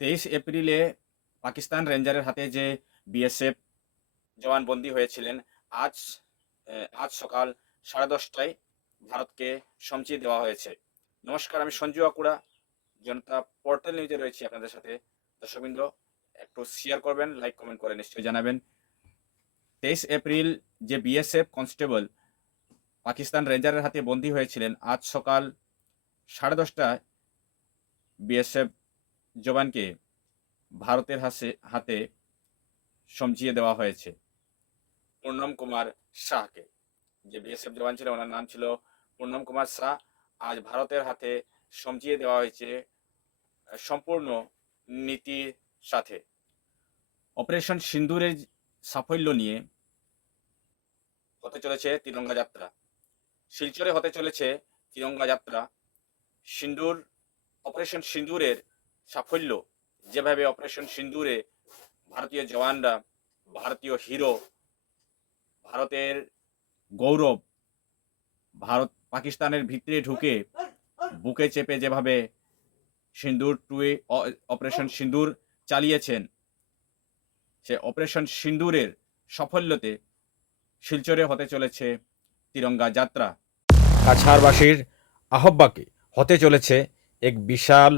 23 এপ্রিলে পাকিস্তান রেঞ্জারের হাতে যে বিএসএফ জওয়ান বন্দী হয়েছিলেন, আজ আজ সকাল 10:30টায় ভারতকে সমঝিয়ে দেওয়া হয়েছে। নমস্কার, আমি সঞ্জু আকুড়া, জনতা পোর্টাল নিউজে রয়েছি আপনাদের সাথে। দর্শকবৃন্দ, একটু শেয়ার করবেন, লাইক কমেন্ট করে নিশ্চয়ই জানাবেন। 23 এপ্রিল যে বিএসএফ কনস্টেবল পাকিস্তান রেঞ্জারের হাতে বন্দী হয়েছিলেন, আজ সকাল 10:30টায় বিএসএফ জওয়ানকে ভারতের হাতে সমঝিয়ে দেওয়া হয়েছে। পূর্ণম কুমার শাহকে, যে বিএসএফ জওয়ান ছিল ওনার নাম ছিল পূর্ণম কুমার শাহ। আজ ভারতের হাতে সমঝিয়ে দেওয়া হয়েছে সম্পূর্ণ নীতির সাথে। অপারেশন সিন্দুরের সাফল্য নিয়ে হতে চলেছে তিরঙ্গা যাত্রা। শিলচরে হতে চলেছে তিরঙ্গা যাত্রা। অপারেশন সিন্দুরের সাফল্য, যেভাবে অপারেশন সিন্দুরে ভারতীয় জওয়ানরা, ভারতীয় হিরো, ভারতের গৌরব, ভারত পাকিস্তানের ভিতরে ঢুকে বুকে চেপে যেভাবে সিন্দুর টুয়ে অপারেশন সিন্দুর চালিয়েছেন, সে অপারেশন সিন্দুরের সাফল্যতে শিলচরে হতে চলেছে তিরঙ্গা যাত্রা। কাছাড়বাসীর আহ্বাকে হতে চলেছে এক বিশাল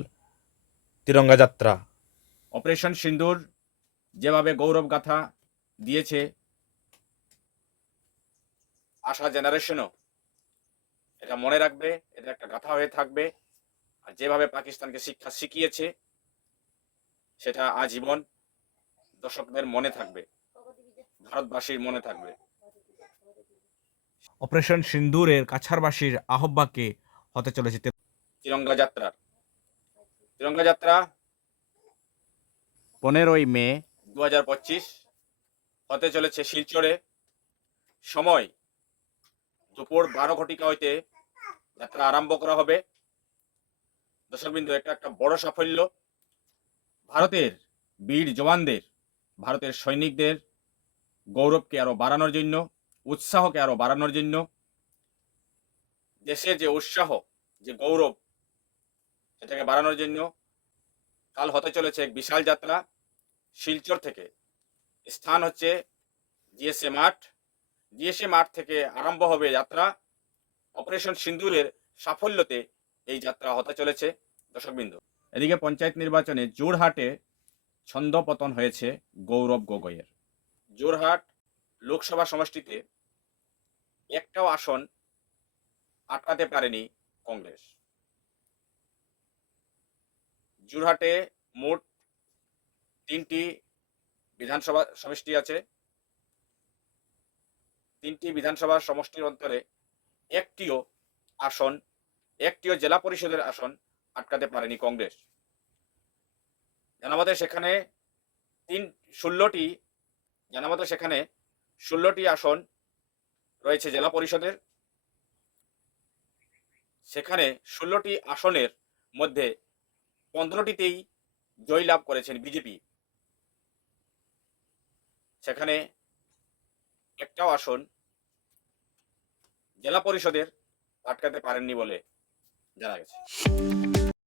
তিরঙ্গা যাত্রা। অপারেশন সিন্দুর যেভাবে গৌরব গাথা দিয়েছে, আসা জেনারেশনও এটা মনে রাখবে, এটা একটা গাথা হয়ে থাকবে। আর যেভাবে পাকিস্তানকে শিক্ষা শিখিয়েছে, সেটা আজীবন দর্শকদের মনে থাকবে, ভারতবাসীর মনে থাকবে। অপারেশন সিন্দুরের কাছাড়বাসীর আহ্বাকে হতে চলেছে তিরঙ্গা যাত্রা। তিরঙ্গা যাত্রা 15ই মে 2025 হতে চলেছে শিলচরে। সময় দুপুর 12 হইতে যাত্রা আরম্ভ করা হবে। দর্শকবৃন্দ, এটা একটা বড় সাফল্য। ভারতের বীর জওয়ানদের, ভারতের সৈনিকদের গৌরবকে আরো বাড়ানোর জন্য, উৎসাহকে আরো বাড়ানোর জন্য, দেশের যে উৎসাহ, যে গৌরব, সেটাকে বাড়ানোর জন্য কাল হতে চলেছে এক বিশাল যাত্রা শিলচর থেকে। স্থান হচ্ছে জিএসএ মাঠ। জিএসএ মাঠ থেকে আরম্ভ হবে যাত্রা। অপারেশন সিন্দুরের সাফল্যতে এই যাত্রা হতে চলেছে দর্শকবৃন্দ। এদিকে পঞ্চায়েত নির্বাচনে জোরহাটে ছন্দপতন হয়েছে গৌরব গগৈয়ের। জোরহাট লোকসভা সমষ্টিতে একটাও আসন আটকাতে পারেনি কংগ্রেস। জোরহাটে মোট 3টি বিধানসভা সমষ্টি আছে। 3টি বিধানসভা সমষ্টির অন্তরে একটিও জেলা পরিষদের আসন আটকাতে পারেনি কংগ্রেস। জানামতে সেখানে 16টি আসন রয়েছে জেলা পরিষদের। সেখানে 16টি আসনের মধ্যে 15টিতেই জয়লাভ করেছেন বিজেপি। সেখানে একটাও আসন জেলা পরিষদের আটকাতে পারেননি বলে জানা গেছে।